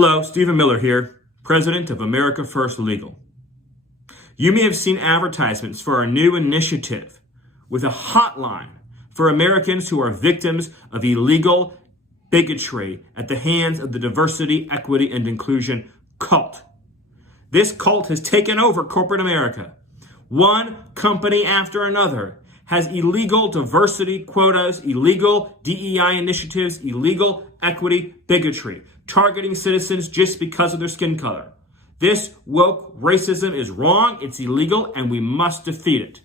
Hello, Stephen Miller here, President of America First Legal. You may have seen advertisements for our new initiative with a hotline for Americans who are victims of illegal bigotry at the hands of the diversity, equity, and inclusion cult. This cult has taken over corporate America. One company after another has illegal diversity quotas, illegal DEI initiatives, illegal equity bigotry, targeting citizens just because of their skin color. This woke racism is wrong, it's illegal, and we must defeat it.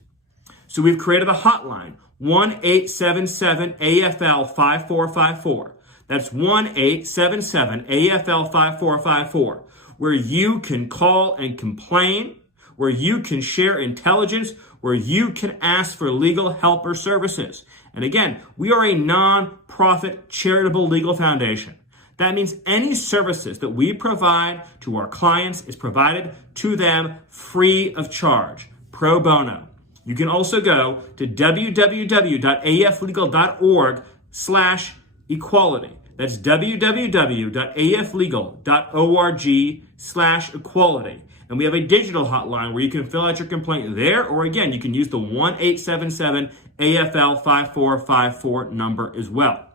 So we've created a hotline, 1-877-AFL-5454. That's 1-877-AFL-5454, where you can call and complain, where you can share intelligence, where you can ask for legal help or services. And again, we are a non-profit charitable legal foundation. That means any services that we provide to our clients is provided to them free of charge, pro bono. You can also go to www.aflegal.org/equality. That's www.aflegal.org/equality. And we have a digital hotline where you can fill out your complaint there, or again, you can use the 1-877-AFL-5454 number as well.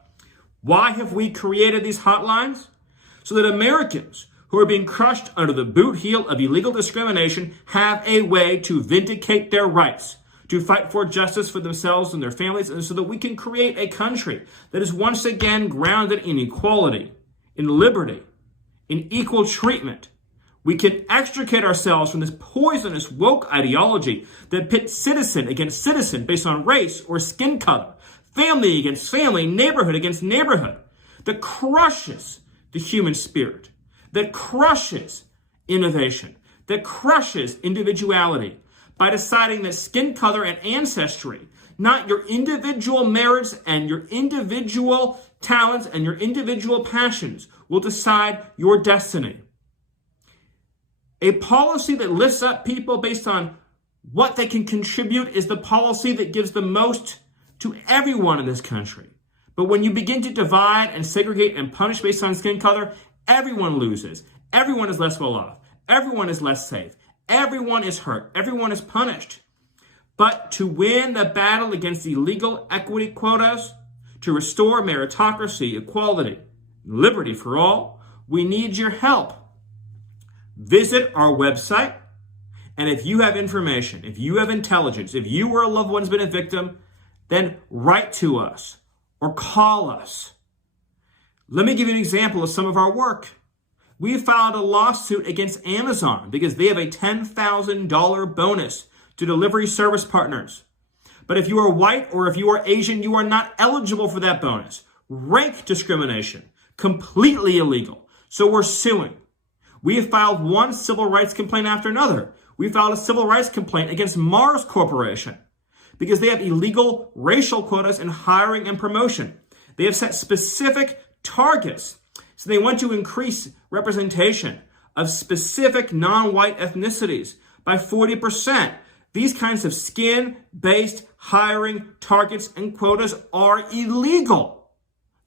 Why have we created these hotlines? So that Americans who are being crushed under the boot heel of illegal discrimination have a way to vindicate their rights, to fight for justice for themselves and their families, and so that we can create a country that is once again grounded in equality, in liberty, in equal treatment. We can extricate ourselves from this poisonous woke ideology that pits citizen against citizen based on race or skin color, family against family, neighborhood against neighborhood, that crushes the human spirit, that crushes innovation, that crushes individuality by deciding that skin color and ancestry, not your individual merits and your individual talents and your individual passions, will decide your destiny. A policy that lifts up people based on what they can contribute is the policy that gives the most to everyone in this country. But when you begin to divide and segregate and punish based on skin color, everyone loses. Everyone is less well off. Everyone is less safe. Everyone is hurt. Everyone is punished. But to win the battle against illegal equity quotas, to restore meritocracy, equality, liberty for all, we need your help. Visit our website, and if you have information, if you have intelligence, if you or a loved one's been a victim, then write to us or call us. Let me give you an example of some of our work. We filed a lawsuit against Amazon because they have a $10,000 bonus to delivery service partners. But if you are white or if you are Asian, you are not eligible for that bonus. Rank discrimination, completely illegal. So we're suing. We have filed one civil rights complaint after another. We filed a civil rights complaint against Mars Corporation because they have illegal racial quotas in hiring and promotion. They have set specific targets. So they want to increase representation of specific non-white ethnicities by 40%. These kinds of skin-based hiring targets and quotas are illegal.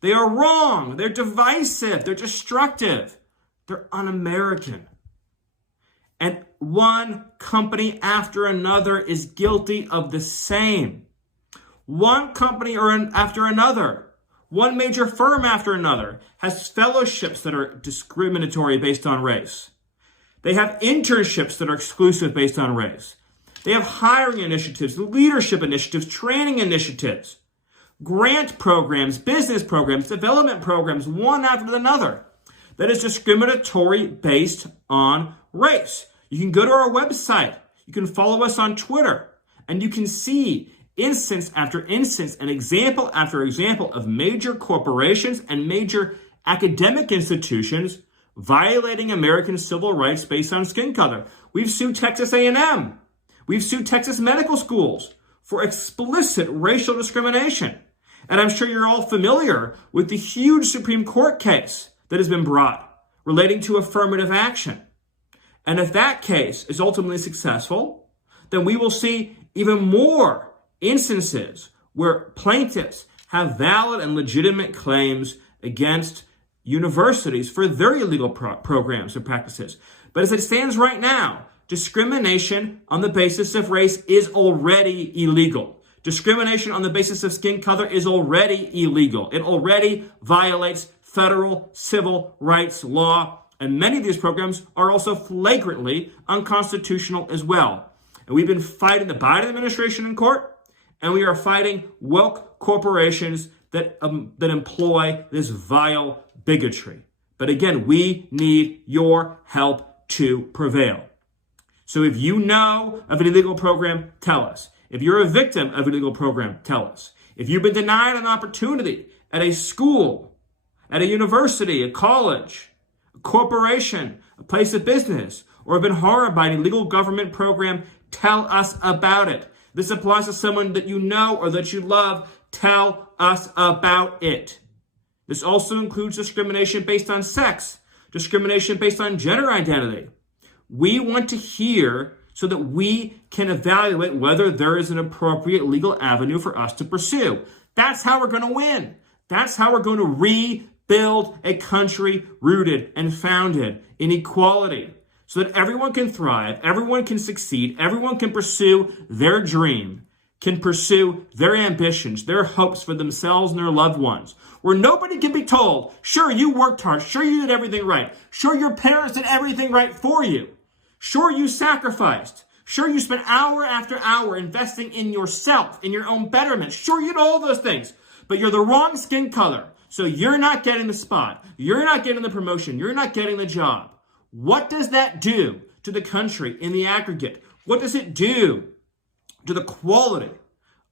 They are wrong. They're divisive. They're destructive. They're un-American. And one company after another is guilty of the same. One company after another, one major firm after another has fellowships that are discriminatory based on race. They have internships that are exclusive based on race. They have hiring initiatives, leadership initiatives, training initiatives, grant programs, business programs, development programs, one after another. That is discriminatory based on race. You can go to our website. You can follow us on Twitter. And you can see instance after instance and example after example of major corporations and major academic institutions violating American civil rights based on skin color. We've sued Texas A&M. We've sued Texas medical schools for explicit racial discrimination. And I'm sure you're all familiar with the huge Supreme Court case that has been brought relating to affirmative action. And if that case is ultimately successful, then we will see even more instances where plaintiffs have valid and legitimate claims against universities for their illegal programs and practices. But as it stands right now, discrimination on the basis of race is already illegal. Discrimination on the basis of skin color is already illegal. It already violates federal civil rights law, and many of these programs are also flagrantly unconstitutional as well. And we've been fighting the Biden administration in court, and we are fighting woke corporations that employ this vile bigotry. But again, we need your help to prevail. So if you know of an illegal program, tell us. If you're a victim of an illegal program, tell us. If you've been denied an opportunity at a school, at a university, a college, a corporation, a place of business, or have been harmed by an illegal government program, tell us about it. This applies to someone that you know or that you love. Tell us about it. This also includes discrimination based on sex, discrimination based on gender identity. We want to hear so that we can evaluate whether there is an appropriate legal avenue for us to pursue. That's how we're going to win. That's how we're going to rebuild a country rooted and founded in equality so that everyone can thrive, everyone can succeed, everyone can pursue their dream, can pursue their ambitions, their hopes for themselves and their loved ones, where nobody can be told, sure, you worked hard, sure, you did everything right, sure, your parents did everything right for you, sure, you sacrificed, sure, you spent hour after hour investing in yourself, in your own betterment, sure, you did all those things, but you're the wrong skin color, so you're not getting the spot, you're not getting the promotion, you're not getting the job. What does that do to the country in the aggregate? What does it do to the quality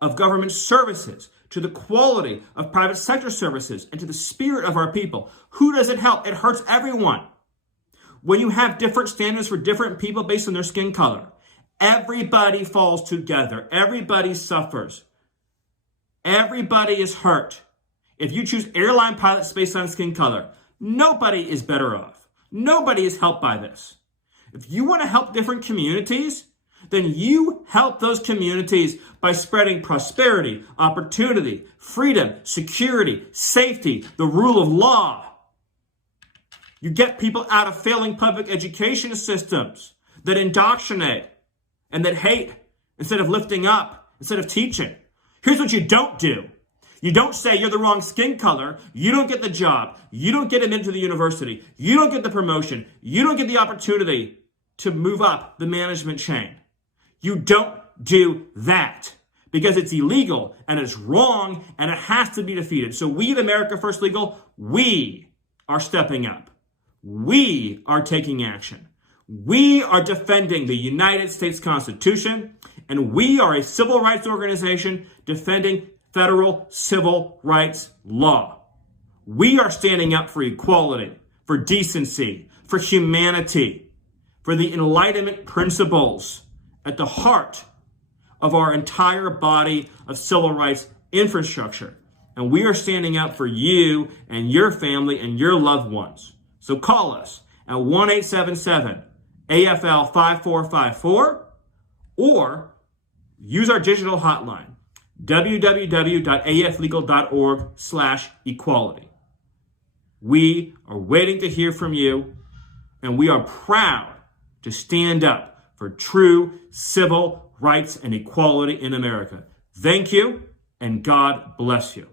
of government services, to the quality of private sector services, and to the spirit of our people? Who does it help? It hurts everyone. When you have different standards for different people based on their skin color, everybody falls together. Everybody suffers. Everybody is hurt. If you choose airline pilots based on skin color, nobody is better off. Nobody is helped by this. If you want to help different communities, then you help those communities by spreading prosperity, opportunity, freedom, security, safety, the rule of law. You get people out of failing public education systems that indoctrinate and that hate instead of lifting up, instead of teaching. Here's what you don't do. You don't say you're the wrong skin color, you don't get the job, you don't get into the university, you don't get the promotion, you don't get the opportunity to move up the management chain. You don't do that because it's illegal and it's wrong and it has to be defeated. So we at America First Legal, we are stepping up. We are taking action. We are defending the United States Constitution, and we are a civil rights organization defending federal civil rights law. We are standing up for equality, for decency, for humanity, for the Enlightenment principles at the heart of our entire body of civil rights infrastructure. And we are standing up for you and your family and your loved ones. So call us at 1-877-AFL-5454 or use our digital hotline, www.aflegal.org/equality. We are waiting to hear from you, and we are proud to stand up for true civil rights and equality in America. Thank you, and God bless you.